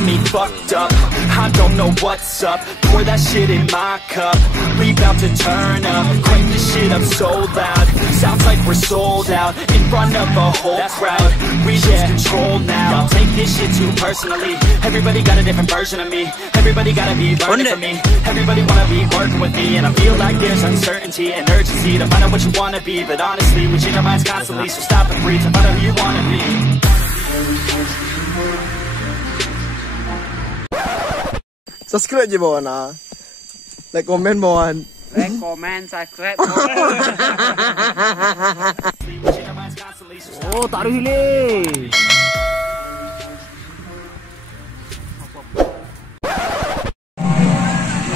got me fucked up. I don't know what's up. Pour that shit in my cup. We bout to turn up. Crank this shit up so loud. Sounds like we're sold out in front of a whole crowd. We lose control now. Y'all take this shit too personally. Everybody got a different version of me. Everybody gotta be learning from me. Everybody wanna be working with me. And I feel like there's uncertainty and urgency to find out what you wanna be. But honestly, we change our minds constantly. So stop and breathe to find out who you wanna be. Subscribe je bawah na. Like, comment bawah. Like, comment, subscribe. Oh, taruh hile.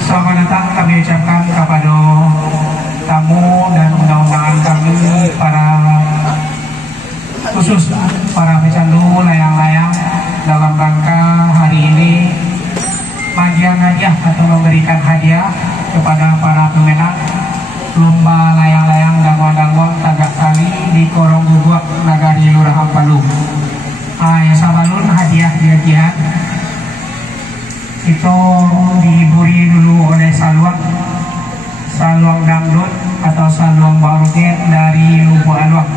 Selamat datang kami ucapkan kepada tamu dan undang-undangan kami, para khusus para pecandu layang-layang dalam rangka hari ini bagian hadiah atau memberikan hadiah kepada para pemenang lomba layang-layang dangwang-dangwang tagak tali di Korong Guguak Nagari Lurah Ampalu. Yang sabalun hadiah jagian itu dihiburi dulu oleh saluang dangdut atau saluang baruget dari Lubuk Alwak.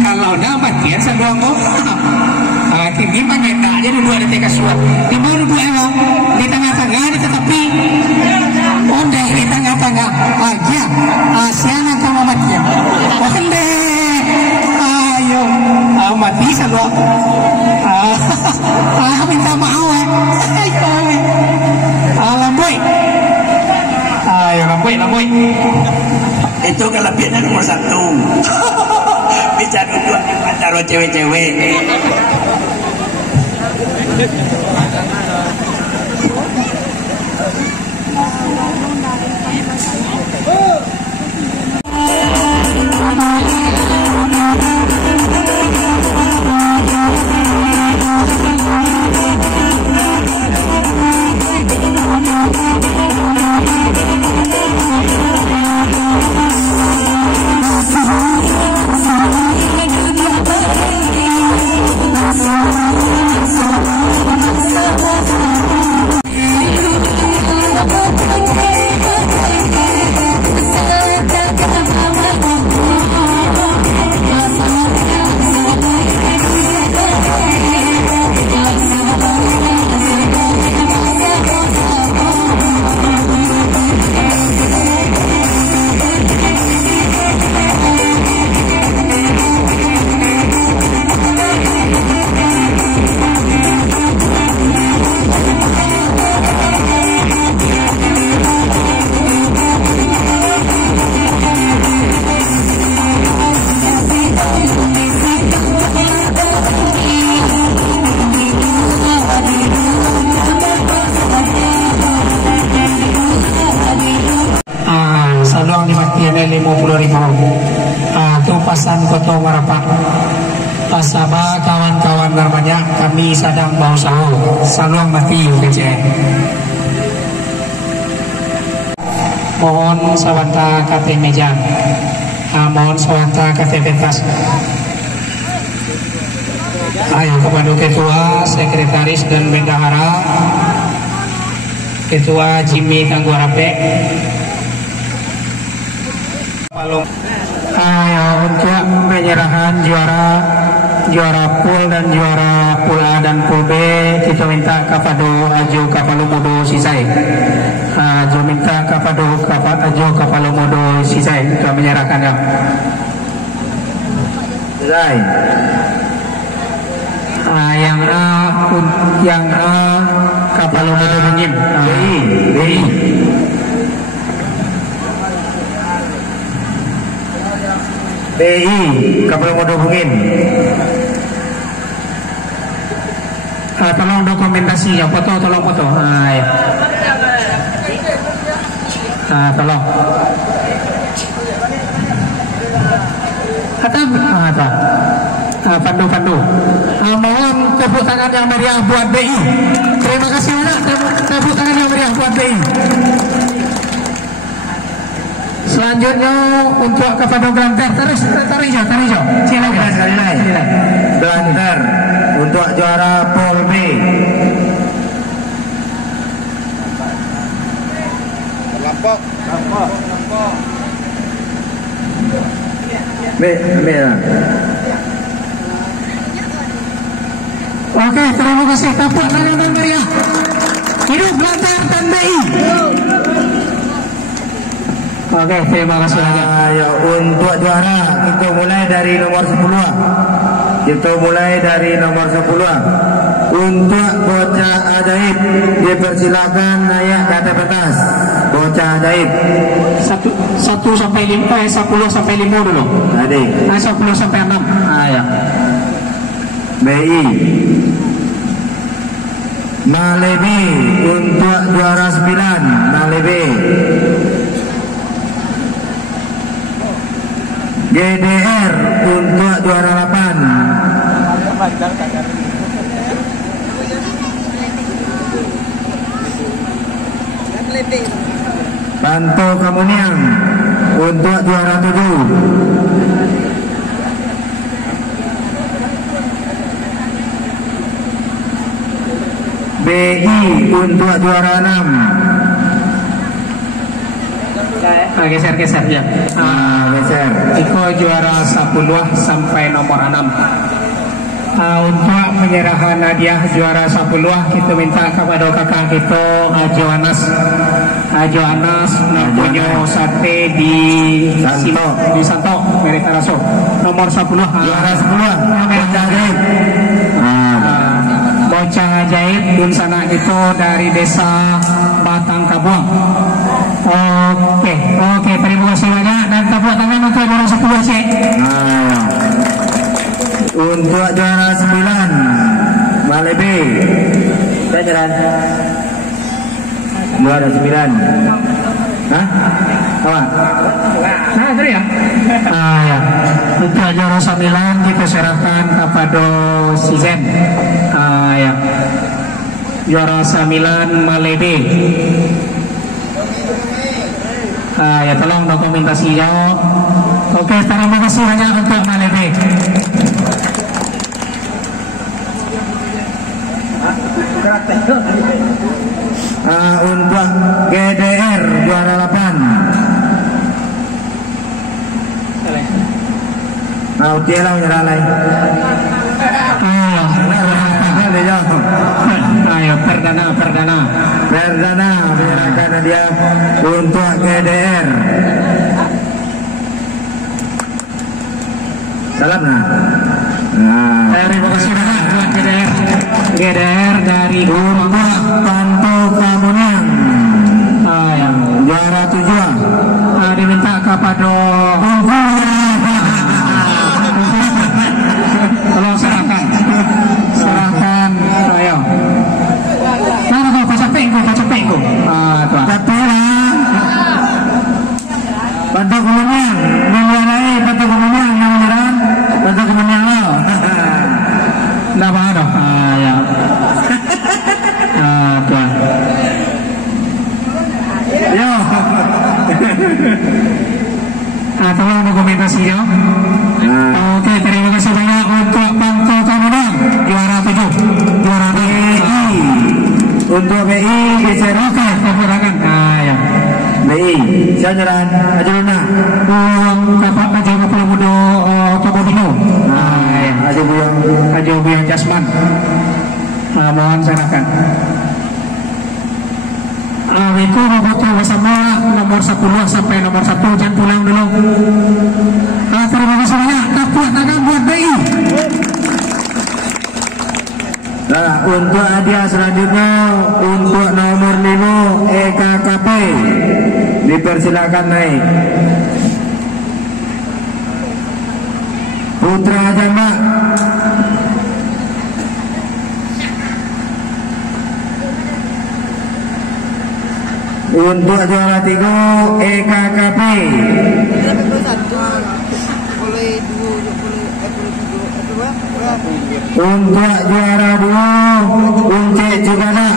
Kalau nama dia sebelum tinggi mana aja dua ada tiga suat di mana dua emang di tengah-tengah di tepi onde di tengah-tengah aja asiana kamu mati onde ayo mati sebelum minta maaf lamboy ayo lamboy itu kelebihannya nomor 1 bisa duduk di antara cewek-cewek. Saluang di Matiane 50.000. Itu pasan Koto Marapak. Pasaba kawan-kawan namanya kami sedang mau sahur. Saluang mati kece. Mohon sawanta kate meja. Mohon sawanta kate pentas. Ayo kepada ketua, sekretaris dan bendahara. Ketua Jimmy Tangguarape. Untuk penyerahan juara pool dan juara pool A dan pool B kita minta kepada Ajo Kapalomodo Sisai. Ajo minta kepada Ajo Kapalomodo Sisai kita menyerahkannya. Sisai. Yang A Kapalomodo Bungin. B. BI Kapalomodo Bungin. Tolong dokumentasinya, foto, tolong foto. Ya. Tolong. Pandu. Mohon tepuk tangan yang meriah buat BI. Terima kasih banyak. Tepuk tangan yang meriah buat BI. Selanjutnya untuk kepada Glanter terus tarik hijau. Silakan sekali lagi. Glanter untuk juara pool B. Lampok. Ambil lah. Oke, terima kasih. Tepuk tangan dan meriah. Hidup Blatar dan BI. Oke, terima kasih. Ya, untuk juara kita mulai dari nomor 10. Kita mulai dari nomor 10. Untuk bocah ajaib dipersilakan naik ke atas pentas. Bocah ajaib 10 sampai 5 dulu. tadi 10 sampai 6. ya. BI Malebi untuk juara 9. Malebi. GDR untuk juara 8. Banto Kamuniang untuk juara 7. BI untuk juara 6. Geser ya. Geser. Itu juara 10 sampai nomor 6. Untuk penyerahan hadiah juara 10 kita minta kepada kakak kita Ajo Anas punya sate di Santo Mereka Raso nomor 10 Juara 10 bocah ajaib. Bocah ajaib dun sana itu dari desa Batang Kabuang. Oke, terima kasih banyak dan tepuk tangan untuk juara 10 cek. Untuk juara 9 Malebi. Saya jalan. Juara 9. Hah? Apa? Itu ya. Ya. Untuk juara 9 kita serahkan kepada Sizen. Ya. Juara 9 Malebi. Ya, tolong dokumentasinya. Oke, terima kasih banyak untuk Malebi. Untuk GDR juara 8. Oke lah menyerah lain. Ayo perdana menyerahkan dia untuk GDR. Salam nah. Terima kasih banyak buat GDR dari Untuk Banto Kamuniang juara 7. diminta kepada tolong serahkan ayo. Nah, kau capek kau. Tapi Banto Kamuniang mengenai Banto Kamuniang yang menyerang Banto Kamuniang lo. Nggak apa dong. Ya. Tuan. Yo. Tolong dokumentasinya. Oke, terima kasih banyak untuk Banto Kamuniang juara 7. Juara BI. Untuk BI geser. Oke, kekurangan. Ya. BI. Saya jalan aja Luna. Kapak aja kapal muda Tobo Bino. Aja Buyang Jasman. Mohon serahkan. Itu membutuh bersama nomor 10 sampai nomor 1. Jangan pulang dulu. Terima kasih banyak. Tepuk tangan buat BI. Nah, untuk hadiah selanjutnya untuk nomor 5 EKKP dipersilakan naik. Putra Jambak. Untuk juara 3 EKKP. Untuk juara 2 Unce Cugana.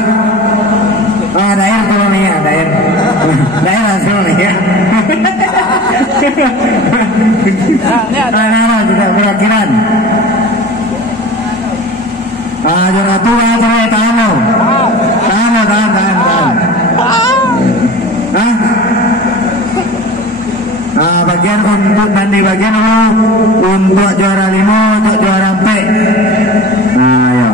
Daerah tolong ya, daerah tolong ya. Daerah juga perakiran. Juara 2 cerai tahan lo. Tahan. Bagian untuk tanda bagian dulu. Untuk juara 5, untuk juara 4. Nah, ya.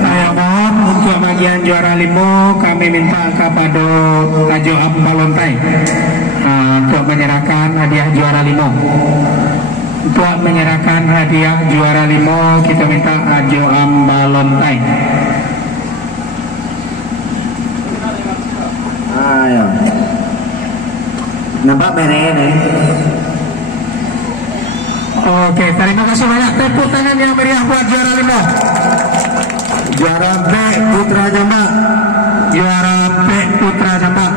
Saya mohon untuk bagian juara 5 kami minta kepada Tajo Ambalontai untuk menyerahkan hadiah juara 5. Untuk menyerahkan hadiah juara 5 kita minta Tajo Ambalontai. Ayo. Nampak beres nih. Oke, terima kasih banyak. Tepuk tangan yang meriah buat juara 5. Juara B Putra Jamba. Juara B Putra Jamba.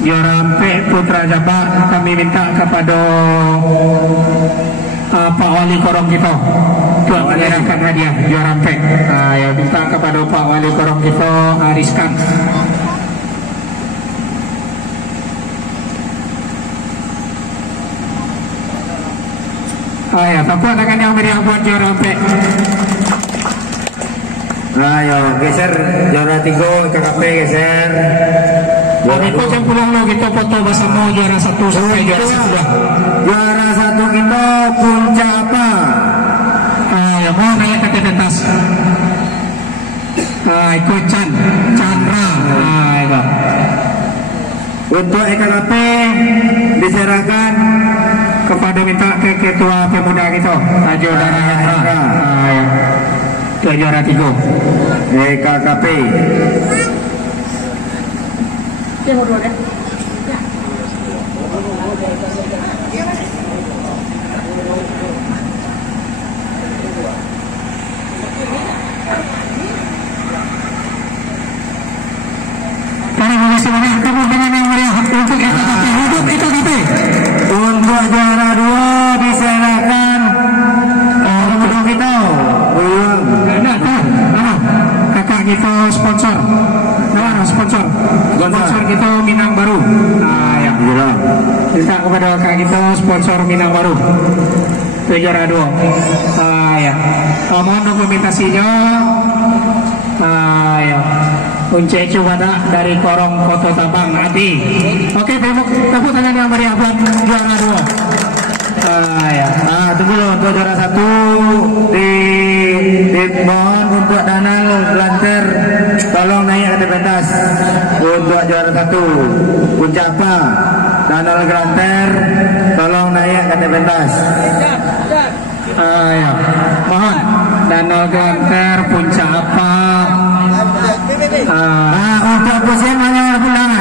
Juara B Putra Jamba kami minta kepada Pak Wali Korong kita untuk menyerahkan hadiah juara B. Ya, minta kepada Pak Wali Korong kita Ariskan. Ya, tepuk tangan yang meriah buat juara B. Ayo geser juara 3 KKP geser. Kami pun pulang lo kita foto bersama juara 1 sampai juara 10. Juara 1 kita Puncak apa? Ya mau naik ke atas. Ikut Chandra. Itu. Untuk EKKP diserahkan Kepada minta ke ketua pemuda kita Tajo Dana Hendra. Itu juara 3. EKKP. Terima kasih banyak. Tepuk tangan yang meriah untuk EKKP. Hidup EKKP. Untuk juara 2 diserahkan pemuda kita. Kakak kita sponsor. Sponsor kita Minang Baru. Ya. Minta kepada kakak kita sponsor Minang Baru. Itu juara 2. Ya. Mohon dokumentasinya. Ya. Kunci Cuwada dari Korong Foto Tabang Adi. Oke, tepuk tangan yang meriah buat juara 2. Ya. Tunggu loh untuk juara 1 di mohon untuk Danal Lanter tolong naik ke pentas. Untuk juara 1 Puncak apa? Danal Lanter tolong naik ke pentas. Ya. Mohon Danal Lanter Puncak apa? Untuk posisi mana pulang?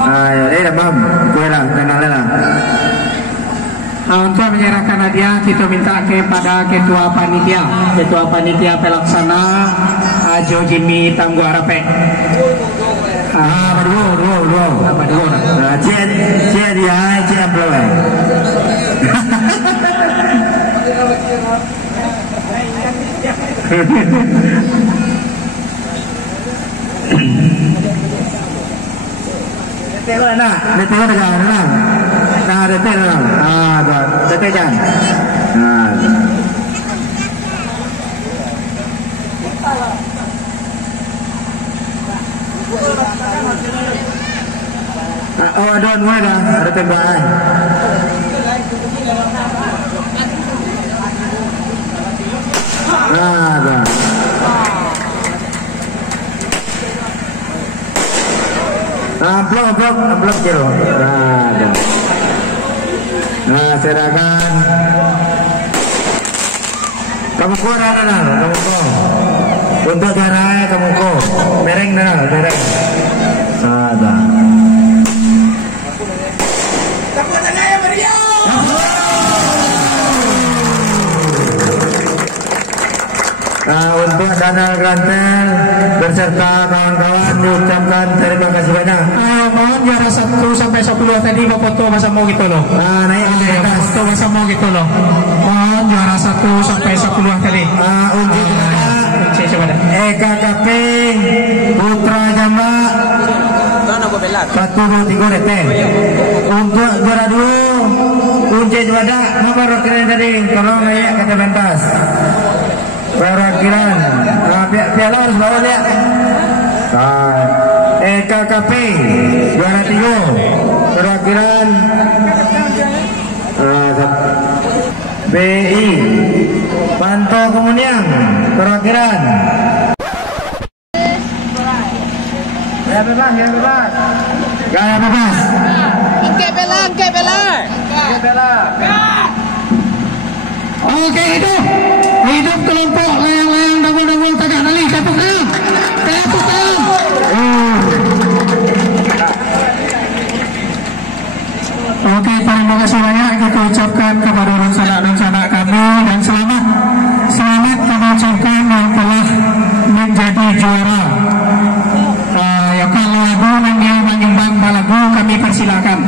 Ayo, deh dah bam, kue lah, kenal lah. Untuk menyerahkan hadiah kita minta kepada ketua panitia pelaksana Ajo Jimmy Tangguh Arape. Berdua. Cia dia, cia belum. Detik mana? Detik mana jangan. Nah, detik lah. Tuan. Detik jangan. Ada mulai dah. Ada tembakan. Tuan. Blok jero. Serahkan. Kamu ko kamu ko. Untuk jarak kamu ko. Mereng. Ada. Untuk Danal Grantel berserta kawan-kawan diucapkan terima kasih banyak. Mohon juara 1 sampai 10 tadi foto bersama gitu loh. Naik ke atas. Foto bersama gitu loh. Mohon juara 1 sampai 10 tadi. Untuk EKKP Putra Jamba 1, 2, 3 detik. Untuk juara 2 kunci juara nomor keren tadi tolong naik ke pentas. Perwakilan piala harus bawa dia. EKKP juara 3 Perakhiran BI Panto Kemuniang perakhiran. Gaya bebas, gaya bebas. Gaya bebas. Angkat bela. Gaya bela. Oke, hidup kelompok layang-layang dagul-dagul tagak nali kapuk ayam. Kapuk ayam. Oke, terima kasih banyak kita ucapkan kepada rencana kami dan selamat kami ucapkan yang telah menjadi juara. Ya kalau lagu menyumbang balagu kami persilakan.